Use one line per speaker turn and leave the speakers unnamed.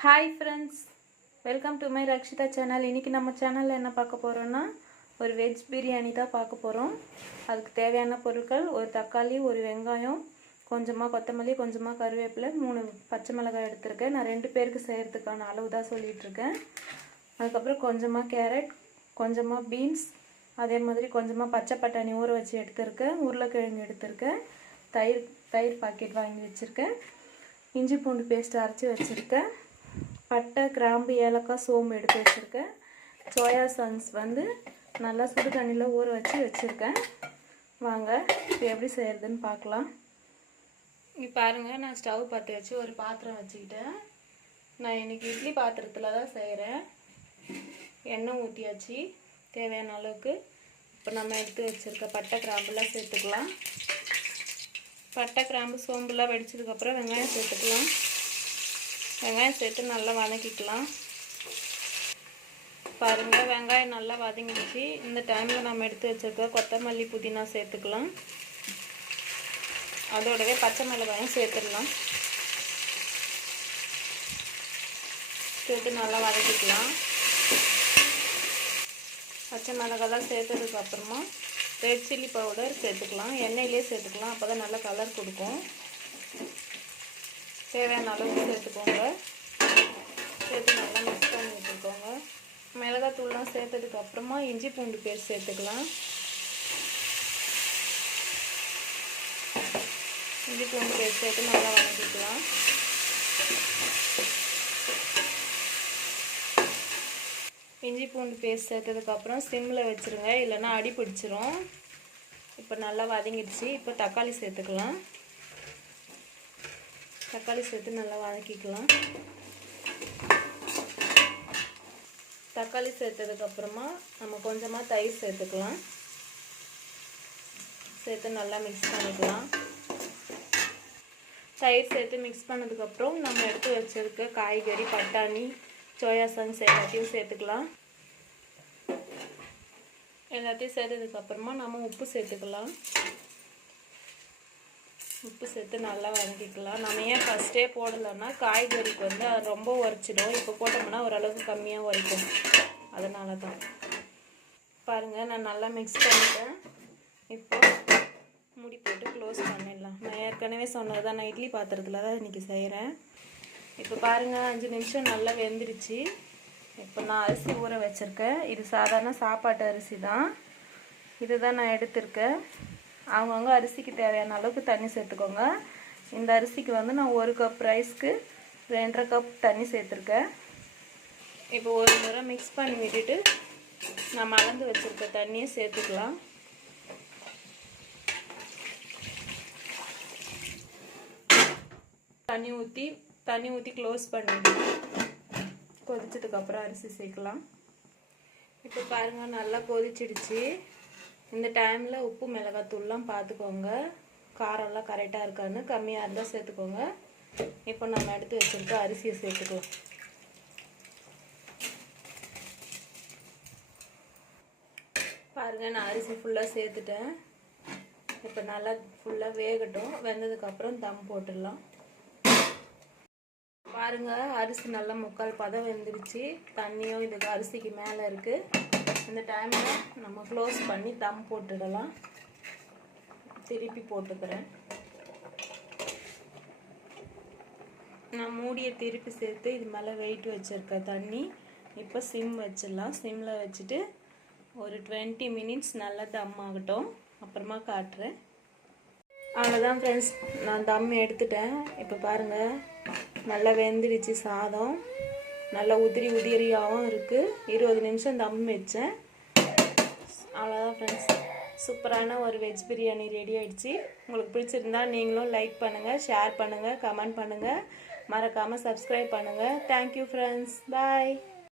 Hi friends welcome to my Rakshita channel இன்றைக்கி நம்ம சேனலில் என்ன பார்க்க போகிறோன்னா ஒரு வெஜ் பிரியாணி தான் பார்க்க போகிறோம் அதுக்கு தேவையான பொருட்கள் ஒரு தக்காளி ஒரு வெங்காயம் கொஞ்சமாக கொத்தமல்லி கொஞ்சமாக கருவேப்பிலை மூணு பச்சை மிளகாய் எடுத்திருக்கேன். நான் ரெண்டு பேருக்கு செய்கிறதுக்கான அளவு தான் சொல்லிகிட்ருக்கேன் அதுக்கப்புறம் கொஞ்சமாக கேரட் கொஞ்சமாக பீன்ஸ் அதே மாதிரி கொஞ்சமாக பச்சை பட்டாணி ஊற வச்சு எடுத்திருக்கேன். உருளைக்கிழங்கு எடுத்திருக்கேன். தயிர் தயிர் பாக்கெட் வாங்கி வச்சுருக்கேன். இஞ்சி பூண்டு பேஸ்ட் அரைச்சி வச்சுருக்கேன். பட்டை கிராம்பு ஏலக்காய் சோம்பு எடுத்து வச்சுருக்கேன். சோயா சன்ஸ் வந்து நல்லா சுடு தண்ணியில் ஊற வச்சு வச்சுருக்கேன். வாங்க இப்போ எப்படி செய்கிறதுன்னு பார்க்கலாம். இங்கே பாருங்கள் நான் ஸ்டவ் பற்ற வச்சு ஒரு பாத்திரம் வச்சுக்கிட்டேன். நான் இன்றைக்கி இட்லி பாத்திரத்தில் தான் செய்கிறேன் எண்ணெய் ஊற்றியாச்சு தேவையான அளவுக்கு. இப்போ நம்ம எடுத்து வச்சுருக்க பட்டை கிராம்புலாம் சேர்த்துக்கலாம். பட்டை கிராம்பு சோம்புலாம் வெடிச்சதுக்கப்புறம் வெங்காயம் சேர்த்துக்கலாம். வெங்காயம் சேர்த்து நல்லா வதக்கிக்கலாம். பாருங்கள் வெங்காயம் நல்லா வதங்கிடுச்சு. இந்த டைமில் நம்ம எடுத்து வச்சுருக்க கொத்தமல்லி புதினா சேர்த்துக்கலாம். அதோடவே பச்சை மிளகாயும் சேர்த்துடலாம். சேர்த்து நல்லா வதக்கிக்கலாம். பச்சை மிளகாலாம் சேர்த்ததுக்கப்புறமா ரெட் சில்லி பவுடர் சேர்த்துக்கலாம். எண்ணெயிலே சேர்த்துக்கலாம். அப்போ தான் நல்லா கலர் கொடுக்கும். தேவையான அளவுக்கு சேர்த்துக்கோங்க. சேர்த்து நல்லா மிக்ஸ் பண்ணி விட்டுக்கோங்க மிளகாத்தூள்லாம் சேர்த்ததுக்கப்புறமா இஞ்சி பூண்டு பேஸ்ட் சேர்த்துக்கலாம். இஞ்சி பூண்டு பேஸ்ட் சேர்த்து நல்லா வதக்கிக்கலாம். இஞ்சி பூண்டு பேஸ்ட் சேர்த்ததுக்கப்புறம் சிம்மில் வச்சுருங்க. இல்லைன்னா அடி பிடிச்சிரும். இப்போ நல்லா வதங்கிடுச்சு. இப்போ தக்காளி சேர்த்துக்கலாம். தக்காளி சேர்த்து நல்லா வதக்கிக்கலாம். தக்காளி சேர்த்ததுக்கப்புறமா நம்ம கொஞ்சமாக தயிர் சேர்த்துக்கலாம். சேர்த்து நல்லா மிக்ஸ் பண்ணிக்கலாம். தயிர் சேர்த்து மிக்ஸ் பண்ணதுக்கப்புறம் நம்ம எடுத்து வச்சுருக்க காய்கறி பட்டாணி சோயா சாங்ஸ் எல்லாத்தையும் சேர்த்துக்கலாம். எல்லாத்தையும் சேர்த்ததுக்கப்புறமா நம்ம உப்பு சேர்த்துக்கலாம். உப்பு சேர்த்து நல்லா வதக்கிக்கலாம். நம்ம ஏன் ஃபஸ்ட்டே போடலைன்னா காய்கறிக்கு வந்து அது ரொம்ப உரைச்சிடும். இப்போ போட்டோம்னா ஓரளவுக்கு கம்மியாக உரைக்கும். அதனால தான் பாருங்கள் நான் நல்லா மிக்ஸ் பண்ணிட்டேன். இப்போ மூடி போட்டு க்ளோஸ் பண்ணிடலாம். நான் ஏற்கனவே சொன்னது தான் நான் இட்லி பாத்திரத்தில் தான் இன்றைக்கி செய்கிறேன் இப்போ பாருங்கள் அஞ்சு நிமிஷம் நல்லா வெந்துருச்சு. இப்போ நான் அரிசி ஊற வச்சுருக்கேன். இது சாதாரண சாப்பாட்டு அரிசி தான் இது தான் நான் எடுத்திருக்கேன். அவங்கவுங்க அரிசிக்கு தேவையான அளவுக்கு தண்ணி சேர்த்துக்கோங்க. இந்த அரிசிக்கு வந்து நான் ஒரு கப் ரைஸ்க்கு ரெண்டரை கப் தண்ணி சேர்த்துருக்கேன். இப்போ ஒரு முறை மிக்ஸ் பண்ணி விட்டுட்டு நான் மலர்ந்து வச்சுருக்க தண்ணியை சேர்த்துக்கலாம். தண்ணி ஊற்றி தண்ணி ஊற்றி க்ளோஸ் பண்ணிடலாம் கொதிச்சதுக்கப்புறம் அரிசி சேர்க்கலாம். இப்போ பாருங்கள் நல்லா கொதிச்சிடுச்சு. இந்த டைமில் உப்பு மிளகாத்தூள்லாம் பார்த்துக்கோங்க காரம்லாம் கரெக்டாக இருக்கான்னு கம்மியாக இருந்தால் சேர்த்துக்கோங்க. இப்போ நம்ம எடுத்து வச்சுருக்க அரிசியை சேர்த்துக்குவோம் பாருங்கள் நான் அரிசி ஃபுல்லாக சேர்த்துட்டேன். இப்போ நல்லா ஃபுல்லாக வேகட்டும். வெந்ததுக்கப்புறம் தம் போட்டுடலாம். பாருங்க அரிசி நல்லா முக்கால் பதம் வெந்துருச்சு தண்ணியும் இதுக்கு அரிசிக்கு மேலே இருக்குது இந்த டைமில் நம்ம க்ளோஸ் பண்ணி தம் போட்டுடலாம். திருப்பி போட்டுக்கிறேன். நான் மூடியை திருப்பி சேர்த்து இது மேலே வெயிட் வச்சுருக்க தண்ணி இப்போ சிம் வச்சிடலாம். சிம்மில் வச்சுட்டு ஒரு டுவெண்ட்டி மினிட்ஸ் நல்லா தம் ஆகட்டும். அப்புறமா காட்டுறேன். அவ்வளோதான் ஃப்ரெண்ட்ஸ் நான் தம் எடுத்துட்டேன். இப்போ பாருங்கள் நல்லா வெந்துடுச்சு சாதம். நல்லா உதிரி உதிரியாகவும் இருக்குது இருபது நிமிஷம் தம் வச்சேன். அவ்வளோதான் ஃப்ரெண்ட்ஸ் சூப்பரான ஒரு வெஜ் பிரியாணி ரெடி ஆகிடுச்சு உங்களுக்கு பிடிச்சிருந்தா நீங்களும் லைக் பண்ணுங்கள் ஷேர் பண்ணுங்கள் கமெண்ட் பண்ணுங்கள் மறக்காமல் சப்ஸ்கிரைப் பண்ணுங்கள் தேங்க்யூ ஃப்ரெண்ட்ஸ் பாய்